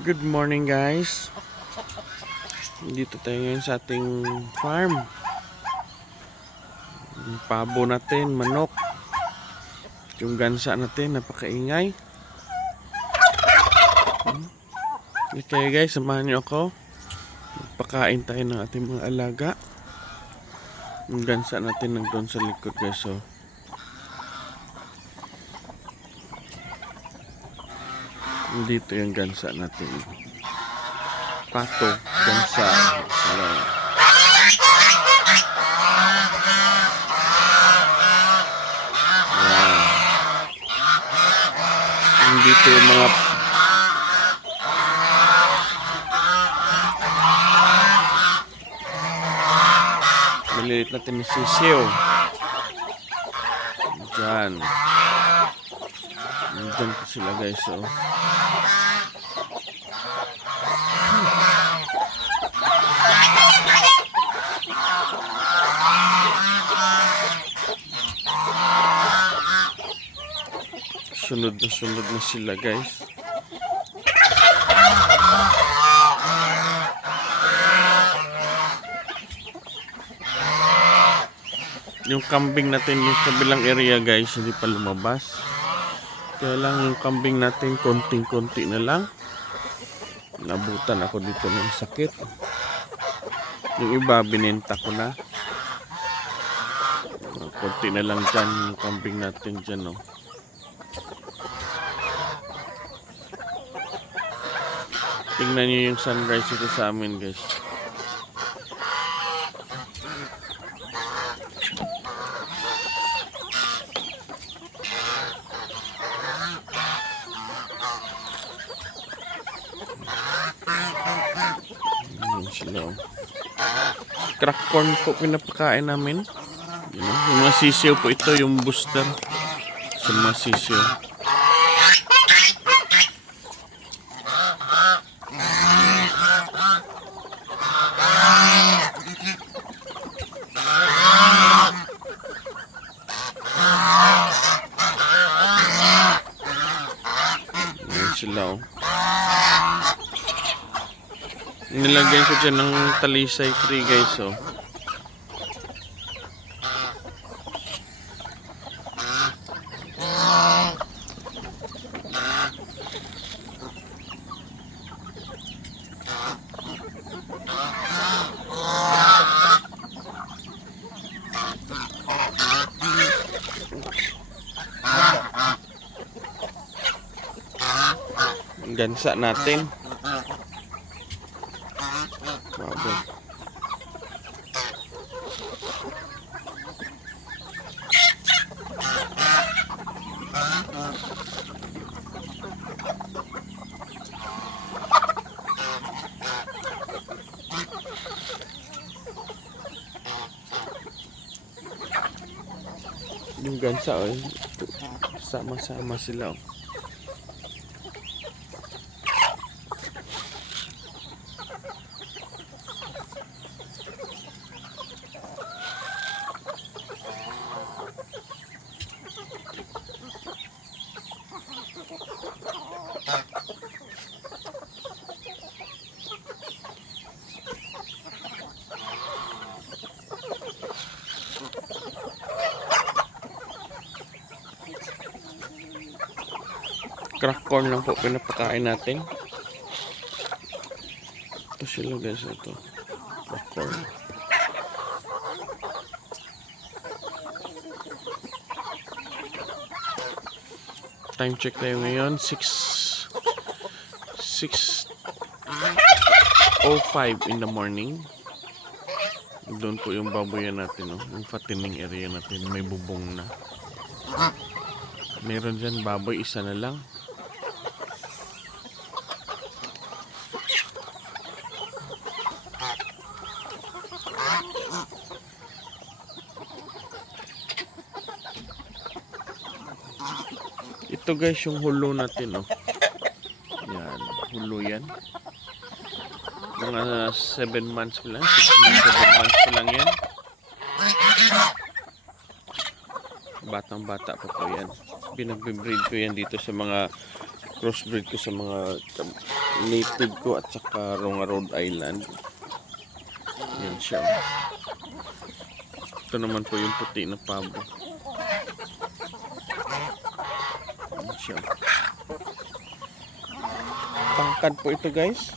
Good morning guys. Dito tayo ngayon sa ating farm. Yung pabo natin, manok. Yung gansa natin, napakaingay. Okay guys, samahan niyo ako. Magpakain tayo ng ating mga alaga. Yung gansa natin nandun sa likod guys. So, dito yung gansa natin. Pato, gansa. Sila. Dito yung mga malilit natin na sisiyo. Diyan. Diyan po sila guys. So, sunod na sila guys. Yung kambing natin yung kabilang area guys, hindi pa lumabas. Kaya lang yung kambing natin konting-konti na lang. Nabutan ako dito ng sakit. Yung iba binenta ko na. Konti na lang dyan yung kambing natin dyan. Oh. Tingnan nyo yung sunrise ito sa amin guys. Sila. Crack corn po pinapakain namin. Yung mga sisiyo po ito, yung booster sa mga sisiyo. Yan sila. Nilagyan ko dyan ng talisay tree guys. Oh. Gansa natin. Baboy. Yung gansa sama-sama sila. Crack corn lang po pinapakain natin. Ito sila guys, ito. Crack corn. Time check tayo ngayon, 6:05 in the morning. Doon po yung baboyan natin, no? Yung fattening area natin, may bubong na. Meron dyan baboy, isa na lang. Ito guys yung hulo natin, oh. Yan, hulo yan. Mga 7 months pa lang, 6 months, 7 months pa lang yan. Batang bata pa po yan. Pinag-breed ko yan dito sa mga Crossbreed ko sa mga native ko at saka Rhode Island. Yan siya. Ito naman po yung puti na pabo. Yan siya. Tangkad po ito guys.